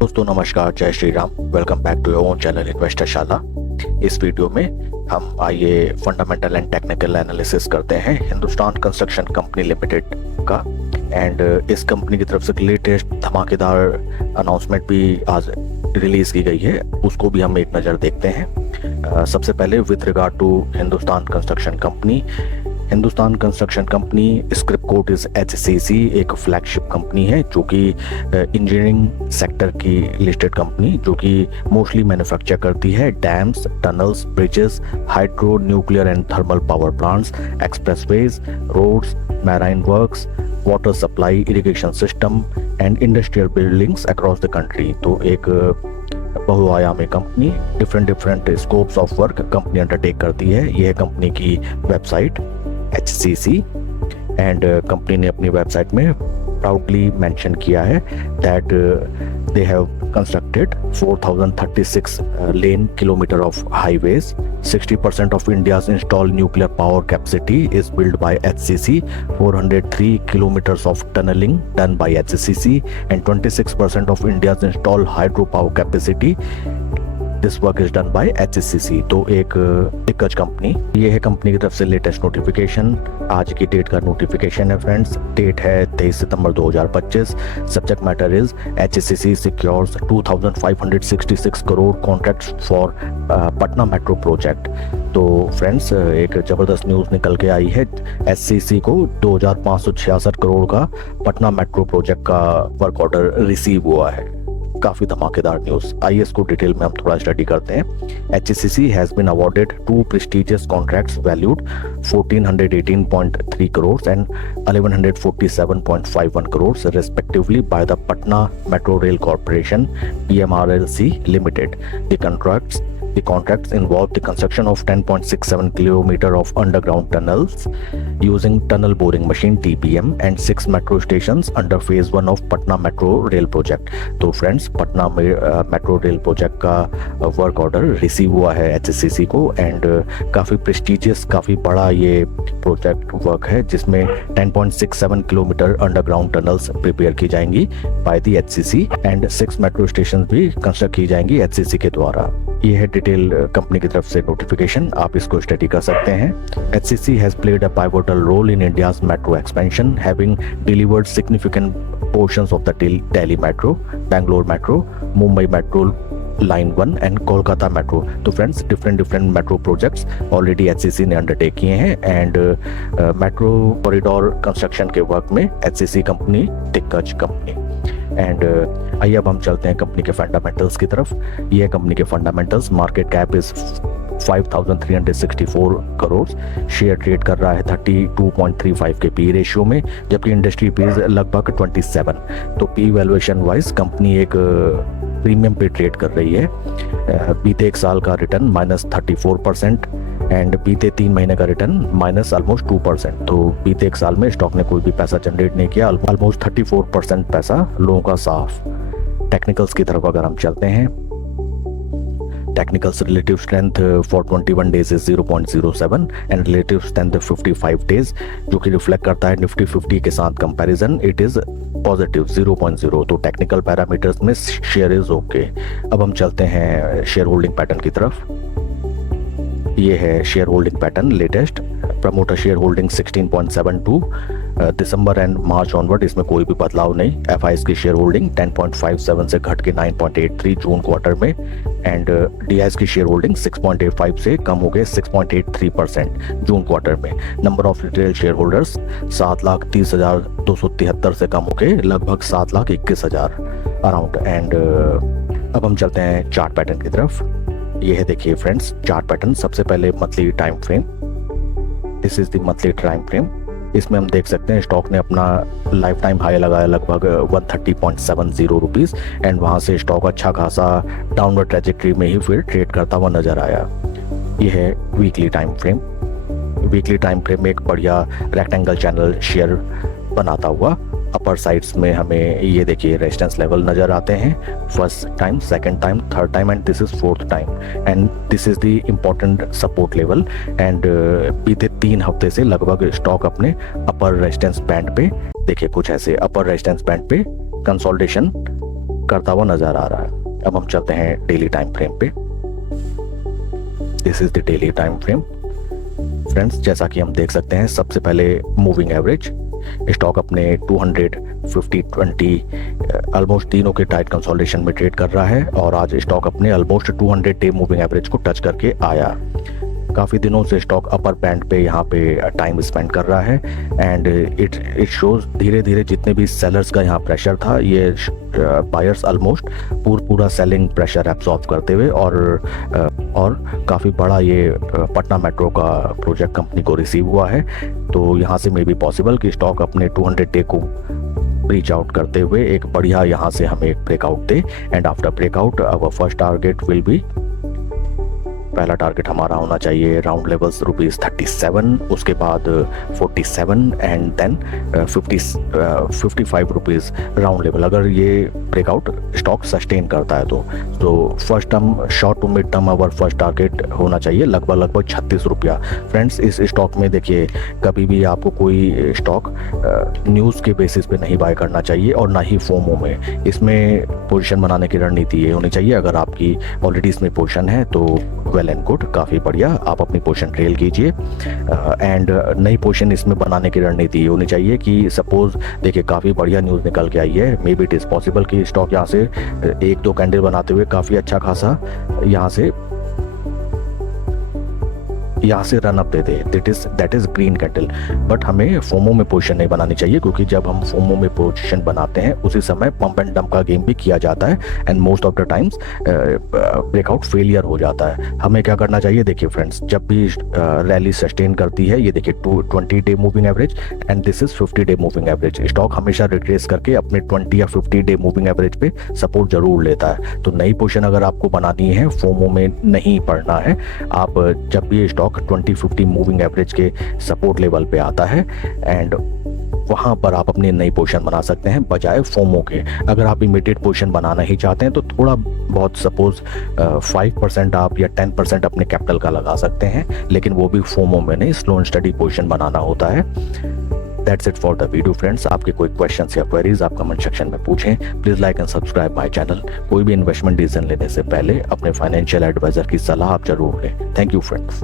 दोस्तों नमस्कार, जय Shri Ram. Welcome back to your own channel investor Shala. इस वीडियो में हम आइए फंडामेंटल एंड टेक्निकल एनालिसिस करते हैं हिंदुस्तान कंस्ट्रक्शन कंपनी लिमिटेड का। एंड इस कंपनी की तरफ से लेटेस्ट धमाकेदार अनाउंसमेंट भी आज रिलीज की गई है, उसको भी हम एक नज़र देखते हैं। सबसे पहले with regard to Hindustan construction company, Hindustan construction company script code is HCC, एक फ्लैगशिप कंपनी है जो कि इंजीनियरिंग सेक्टर की लिस्टेड कंपनी जो कि मोस्टली मैन्युफैक्चर करती है dams, tunnels, bridges, hydro, nuclear and thermal power plants, expressways, roads, marine works, water supply, irrigation system and industrial buildings across the country. तो एक बहुआयामी कंपनी, different scopes of work company undertake करती है। यह company की वेबसाइट HCC एंड कंपनी ने अपनी वेबसाइट में प्राउडली मेंशन किया है that they have constructed 4036 lane kilometer of highways. 60% of India's installed nuclear power capacity is built by HCC. 403 kilometers of tunneling done by HCC and 26% of India's installed hydropower capacity. This work is done by HCC। तो एक दिग्गज company, ये है company की तरफ से latest notification. आज की डेट का नोटिफिकेशन है फ्रेंड्स, डेट है 23 सितंबर 2025। Subject matter is HCC secures 2566 crore contracts for Patna metro project. तो फ्रेंड्स एक ज़बरदस्त न्यूज़ निकल के आई है, HCC को 2566 करोड़ का पटना मेट्रो प्रोजेक्ट का वर्क ऑर्डर रिसीव हुआ है। काफी धमाकेदार न्यूज। आइए इसको डिटेल में हम थोड़ा स्टडी करते हैं। HCC has been awarded 2 prestigious contracts valued 1418.3 crores and 1147.51 crores respectively by the Patna Metro Rail Corporation PMRLC Limited. The contracts involve the construction of 10.67 kilometer of underground tunnels using tunnel boring machine TBM and 6 metro stations under phase 1 of Patna Metro Rail Project। तो friends Patna metro rail project का work order receive हुआ है HCC को and काफ़ी prestigious, काफ़ी बड़ा ये project work है जिसमें 10.67 किलोमीटर अंडरग्राउंड टनल्स प्रिपेयर की जाएंगी by the HCC and 6 metro station भी कंस्ट्रक्ट की जाएंगी HCC के द्वारा। ये है डिटेल कंपनी की तरफ से नोटिफिकेशन, आप इसको स्टडी कर सकते हैं। HCC has played a pivotal role in India's metro expansion, having delivered significant portions of the Delhi Metro, Bangalore Metro, Mumbai Metro Line 1 and Kolkata Metro। तो friends different metro projects already HCC ने undertake किए हैं and metro corridor construction के work में HCC company दिग्गज company. And आइए अब हम चलते हैं कंपनी के फंडामेंटल्स की तरफ। ये कंपनी के fundamentals, market cap is 5364 crore, share trade कर रहा है 32.35 के पी रेशियो में, जबकि इंडस्ट्री पी लगभग 27। तो पी वैल्यूएशन वाइज कंपनी एक प्रीमियम पे ट्रेड कर रही है। बीते एक साल का रिटर्न -34% एंड बीते 3 महीने का रिटर्न -ऑलमोस्ट 2%। तो बीते एक साल में स्टॉक ने कोई भी पैसा जनरेट नहीं किया, ऑलमोस्ट 34% पैसा लोगों का साफ। टेक्निकल्स की तरफ अगर हम चलते हैं, technicals relative strength for 21 days is 0.07 and relative strength 55 days, जो कि रिफ्लेक्ट करता है निफ्टी 50 के साथ कंपैरिजन, इट इज पॉजिटिव 0.0। तो टेक्निकल पैरामीटर्स में शेयर इज ओके। अब हम चलते हैं शेयर होल्डिंग पैटर्न की तरफ। ये है share holding pattern latest. Promoter share holding 16.72, December and March onward इसमें कोई भी बदलाव नहीं। FIs की शेयर होल्डिंग 10.57 से घट के 9.83 जून क्वार्टर में एंड DIs की शेयर होल्डिंग 6.85 से कम हो गए 6.83% जून क्वार्टर में। Number of retail share holders 7,30,273 से कम हो गए लगभग 7,21,000 अराउंड। एंड अब हम चलते हैं चार्ट पैटर्न की तरफ। ये है देखिए फ्रेंड्स चार्ट पैटर्न। सबसे पहले monthly time frame, this is the monthly time frame. इसमें हम देख सकते हैं स्टॉक ने अपना लाइफ टाइम हाई लगाया लगभग 130.70 रुपीज़ एंड वहाँ से स्टॉक अच्छा खासा डाउनवर्ड ट्रेजेक्टरी में ही फिर ट्रेड करता हुआ नजर आया। यह है weekly time frame. Weekly time frame में एक बढ़िया रेक्टेंगल चैनल शेयर बनाता हुआ अपर साइड्स में हमें ये देखिए रेजिस्टेंस लेवल नज़र आते हैं, first time, second time, third time and this is fourth time and this is the important support level. And बीते 3 हफ्ते से लगभग स्टॉक अपने अपर रेजिस्टेंस बैंड पे देखिए कुछ ऐसे अपर रेजिस्टेंस बैंड पे कंसोलिडेशन करता हुआ नजर आ रहा है। अब हम चलते हैं डेली टाइम फ्रेम पे। This is the daily time frame friends. जैसा कि हम देख सकते हैं, सबसे पहले मूविंग एवरेज, स्टॉक अपने 200, 50, 20 ऑलमोस्ट तीनों के टाइट कंसोलिडेशन में ट्रेड कर रहा है और आज स्टॉक अपने ऑलमोस्ट 200 डे मूविंग एवरेज को टच करके आया। काफ़ी दिनों से स्टॉक अपर बैंड पे यहाँ पे टाइम स्पेंड कर रहा है एंड इट शोज धीरे धीरे जितने भी सेलर्स का यहाँ प्रेशर था, ये बायर्स ऑलमोस्ट पूरा सेलिंग प्रेशर एब्सॉर्ब करते हुए और काफ़ी बड़ा ये पटना मेट्रो का प्रोजेक्ट कंपनी को रिसीव हुआ है। तो यहाँ से मे बी पॉसिबल कि स्टॉक अपने 200 डे को रीच आउट करते हुए एक बढ़िया यहाँ से हमें एक ब्रेकआउट दे and after breakout our first target will be, पहला टारगेट हमारा होना चाहिए राउंड लेवल्स ₹37, उसके बाद 47 and then 55 rupees round level. अगर ये ब्रेकआउट स्टॉक सस्टेन करता है तो first term short to mid term our first target होना चाहिए लगभग 36 रुपया। फ्रेंड्स, इस स्टॉक में देखिए, कभी भी आपको कोई स्टॉक न्यूज़ के बेसिस पे नहीं बाय करना चाहिए और ना ही फोमो में। इसमें पोजीशन बनाने की रणनीति ये होनी चाहिए, अगर आपकी ऑलरेडी इसमें पोजीशन है तो वेल एंड गुड, काफ़ी बढ़िया, आप अपनी पोजीशन ट्रेल कीजिए एंड नई पोजीशन इसमें बनाने की रणनीति होनी चाहिए कि सपोज देखिए काफ़ी बढ़िया न्यूज़ निकल के आई है, may be it is possible कि स्टॉक यहाँ से 1-2 कैंडल बनाते हुए काफ़ी अच्छा खासा यहाँ से run up they they, that is green candle. But हमें फोमो में पोजीशन नहीं बनानी चाहिए, क्योंकि जब हम फोमो में पोजीशन बनाते हैं उसी समय पंप एंड डंप का गेम भी किया जाता है and most of the times breakout failure हो जाता है। हमें क्या करना चाहिए, देखिए फ्रेंड्स, जब भी रैली सस्टेन करती है, ये देखिए 20 day moving average and this is 50 day moving average, stock हमेशा रिट्रेस करके अपने 20 या 50 डे मूविंग एवरेज पे सपोर्ट जरूर लेता है। तो नई पोजीशन अगर आपको बनानी है, फोमो में नहीं पड़ना है, आप जब भी स्टॉक 20-50 मूविंग एवरेज के सपोर्ट लेवल पे आता है एंड वहां पर आप अपनी नई पोजीशन बना सकते हैं बजाय फोमो के। अगर आप इमीडिएट पोजीशन बनाना ही चाहते हैं तो थोड़ा बहुत सपोज 5% आप या 10% अपने कैपिटल का लगा सकते हैं, लेकिन वो भी फोमो में नहीं, स्लो एंड स्टडी पोजीशन बनाना होता है। That's it for the video friends. आपके कोई क्वेश्चंस या क्वेरीज आप कमेंट सेक्शन में पूछें। Please like and subscribe my channel. कोई भी इन्वेस्टमेंट डिसीजन लेने से पहले अपने फाइनेंशियल एडवाइजर की सलाह आप जरूर लें। Thank you friends.